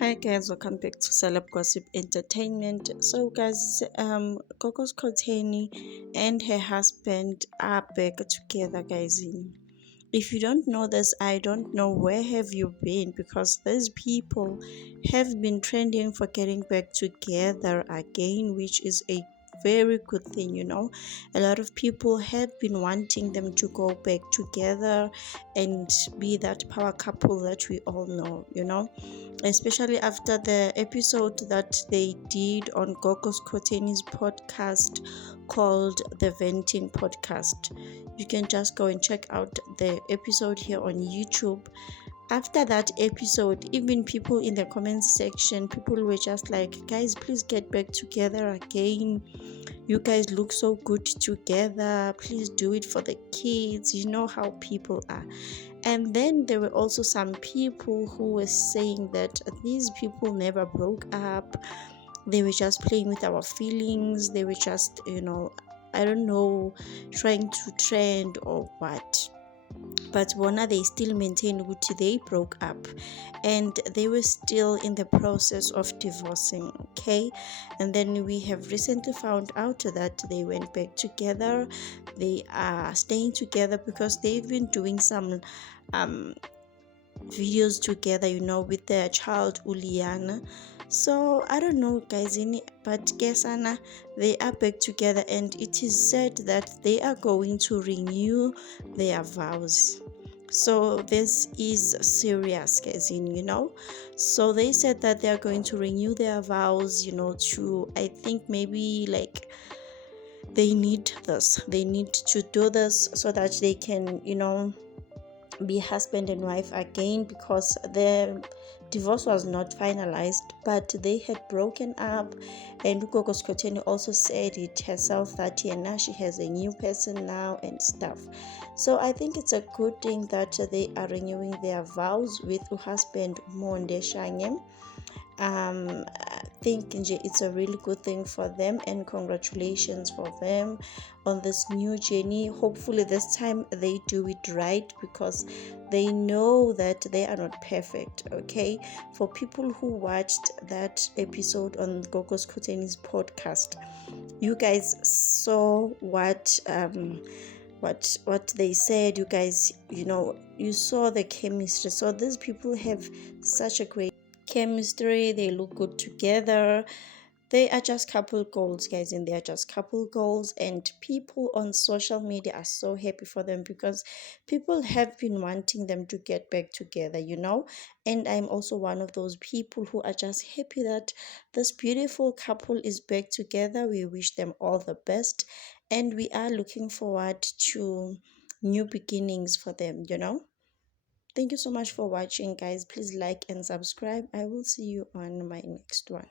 Hi guys, welcome back to Celeb Gossip Entertainment. So guys, Coco Scotini and her husband are back together, guys. If you don't know this, I don't know where have you been, because these people have been trending for getting back together again, which is a very good thing. A lot of people have been wanting them to go back together and be that power couple that we all know, especially after the episode that they did on Gogos Koteni's podcast called The Venting Podcast. You can just go and check out the episode here on YouTube. After that episode, even people in the comments section, people were just like, guys, please get back together again. You guys look so good together. Please do it for the kids. You know how people are. And then there were also some people who were saying that these people never broke up. They were just playing with our feelings. They were just, I don't know, trying to trend or what. But Bona, they still maintained that they broke up and they were still in the process of divorcing. Okay, and then we have recently found out that they went back together. They are staying together because they've been doing some um videos together, with their child Uliana. So I don't know, guys, but guess Anna, they are back together, and it is said that they are going to renew their vows. So this is serious, guys, so they said that they are going to renew their vows, to, I think, maybe like they need to do this so that they can, be husband and wife again, because the divorce was not finalized, but they had broken up. And Gogo Skoteni also said it herself that now she has a new person now and stuff. So I think it's a good thing that they are renewing their vows with her husband Monde Shangem. I think it's a really good thing for them, and congratulations for them on this new journey. Hopefully this time they do it right, because they know that they are not perfect. Okay, for people who watched that episode on Gogos Koteni's podcast, you guys saw what they said. You guys, you saw the chemistry. So these people have such a great chemistry. They look good together. They are just couple goals, guys, and they are just couple goals. And people on social media are so happy for them, because people have been wanting them to get back together. And I'm also one of those people who are just happy that this beautiful couple is back together. We wish them all the best, and we are looking forward to new beginnings for them. Thank you so much for watching, guys. Please like and subscribe. I will see you on my next one.